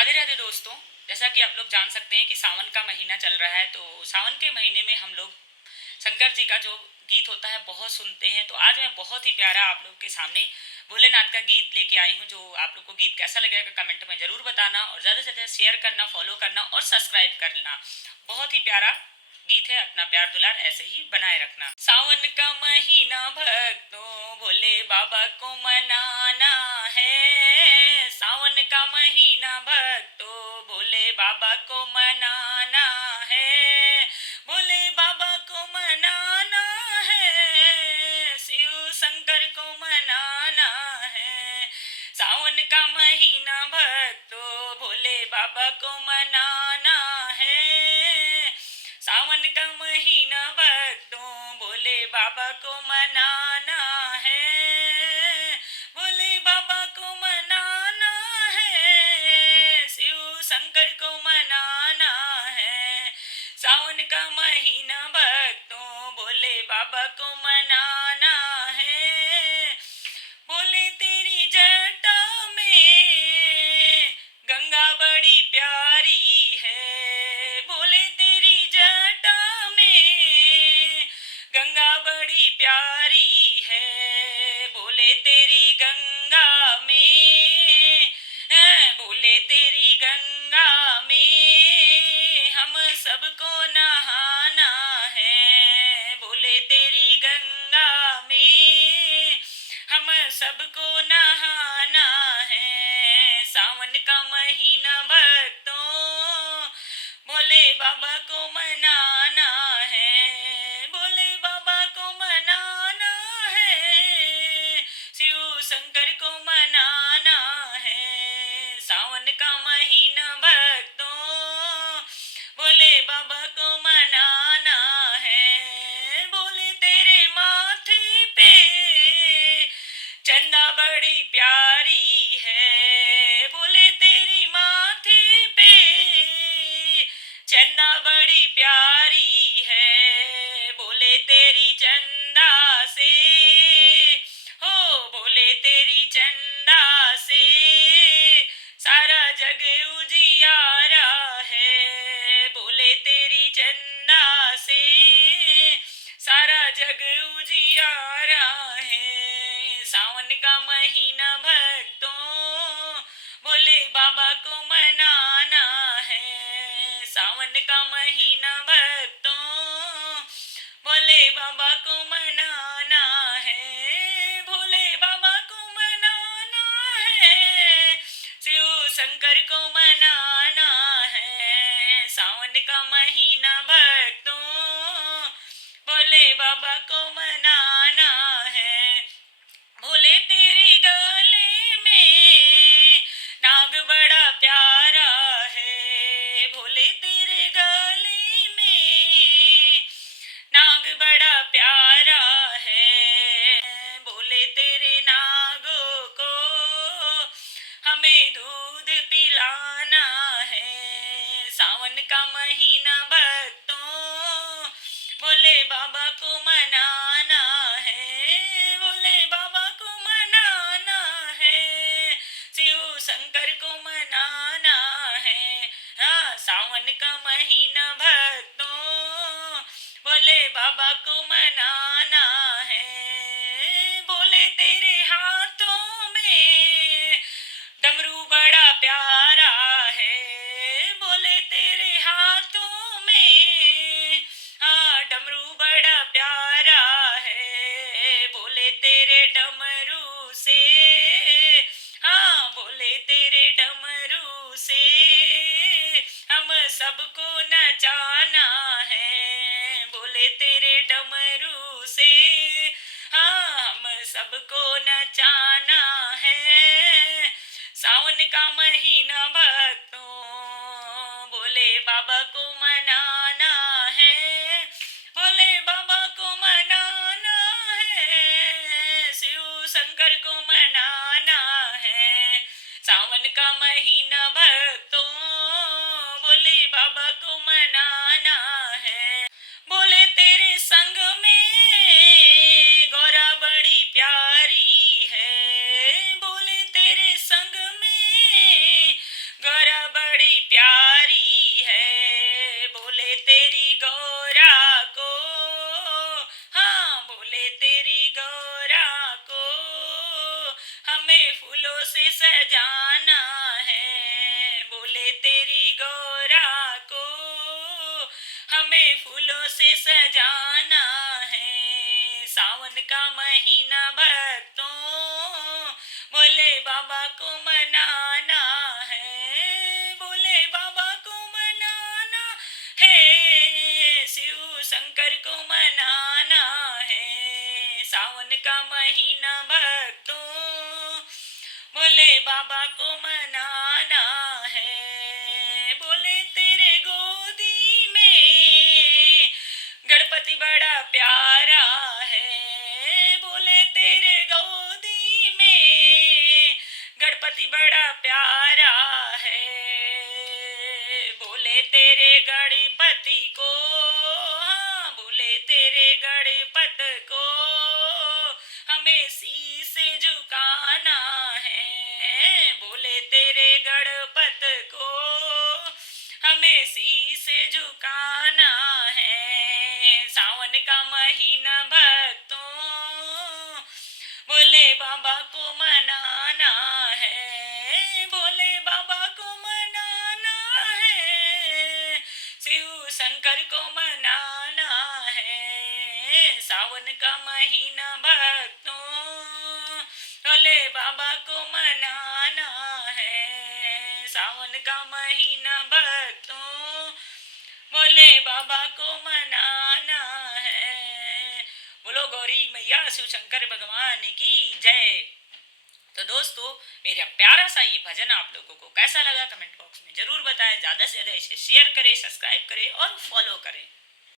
राधे राधे दोस्तों। जैसा कि आप लोग जान सकते हैं कि सावन का महीना चल रहा है, तो सावन के महीने में हम लोग शंकर जी का जो गीत होता है बहुत सुनते हैं। तो आज मैं बहुत ही प्यारा आप लोग के सामने भोलेनाथ का गीत लेके आई हूँ। जो आप लोग को गीत कैसा लगेगा कमेंट में ज़रूर बताना, और ज़्यादा से ज़्यादा शेयर करना, फॉलो करना और सब्सक्राइब करना। बहुत ही प्यारा गीत है, अपना प्यार दुलार ऐसे ही बनाए रखना। सावन का महीना भक्तों भोले बाबा को मनाना है। सावन का महीना भक्तों भोले बाबा को मनाना है। भोले बाबा को मनाना है, शिव शंकर को मनाना है। सावन का महीना भक्तों भोले बाबा को मनाना है। सावन का महीना भक्तों भोले बाबा को मनाना है। भोले बाबा को मनाना है, शिव शंकर को मनाना है। सावन का महीना भक्तों भोले बाबा को मनाना है। बोले तेरी जटा में गंगा बड़ी प्यारी है। बोले तेरी जटा में गंगा बड़ी प्यारी है। बोले तेरी गंगा में बोले तेरी गंगा में हम सबको नहाना है। बोले तेरी गंगा में हम सबको नहाना है। सावन का महीना भक्तों भोले बाबा को मनाना है। भोले बाबा को मनाना है, शिव शंकर को मनाना है। सावन का महीना भक्तों भोले बाबा को मनाना है। बोले तेरे माथे पे चंदा बड़ी प्यारी है। बोले तेरी माथे पे चंदा बड़ी प्यारी है। बोले तेरी चंदा से हो, बोले तेरी चंदा से सारा जग उजियारा है। बोले तेरी चंदा से सारा जग उजियारा है। सावन का महीना भक्तों भोले बाबा को मनाना है। सावन का महीना भक्तों भोले बाबा को मनाना है। भोले बाबा को मनाना है, शिव शंकर को मनाना है। सावन का महीना भक्तों भोले बाबा को मनाना है। भोले तेरे गले में नाग बड़ा प्यारा है। भोले तेरे गले में नाग बड़ा प्यारा है। बोले तेरे नागों को हमें दूध पिलाना है। सावन का महीना भक्तों भोले बाबा को मनाना है। भोले बाबा को मनाना है, शिव शंकर को मनाना है। हाँ, सावन का महीना भक्तों भोले बाबा को मनाना है। बोले तेरे हाथों में डमरू बड़ा प्यारा है। बोले तेरे हाथों में हाँ डमरू बड़ा प्यारा है। बोले तेरे डमरू से हाँ, बोले तेरे डमरू से हम सबको नचाना है। बोले तेरे डमरू से हाँ, हम सबको नचाना है। सावन का महीना भक्तों भोले बाबा को मनाना है। भोले बाबा को मनाना है, शिव शंकर को मनाना है। सावन का महीना भक्तों भोले बाबा को मनाना है। बोले तेरे संग में गौरा बड़ी प्यारी है। बोले तेरे संग में गौरा जाना है। सावन का महीना भक्तों भोले बाबा को मनाना है, भोले बाबा को मनाना है, शिव शंकर को मनाना है। सावन का महीना भक्तों भोले बाबा को मनाना है। बोले तेरे गोदी में गणपति बड़ा प्यारा है, बोले तेरे गोदी में गणपति बड़ा प्यारा है। बोले तेरे गणपति को, हाँ बोले तेरे गणपति को हमें शीश झुकाना है, बोले तेरे गणपति को हमें शीश झुकाना है। सावन का महीना भक्तों भोले बाबा को मनाना है, भोले बाबा को मनाना है, शिव शंकर को मनाना है। सावन का महीना भक्तों भोले बाबा को मनाना है। सावन का महीना भक्तों भोले बाबा को मनाना है। बोलो गौरी मैया शिव शंकर भगवान की जय। तो दोस्तों मेरा प्यारा सा ये भजन आप लोगों को कैसा लगा कमेंट बॉक्स में जरूर बताएं। ज़्यादा से ज़्यादा इसे शेयर करें, सब्सक्राइब करें और फॉलो करें।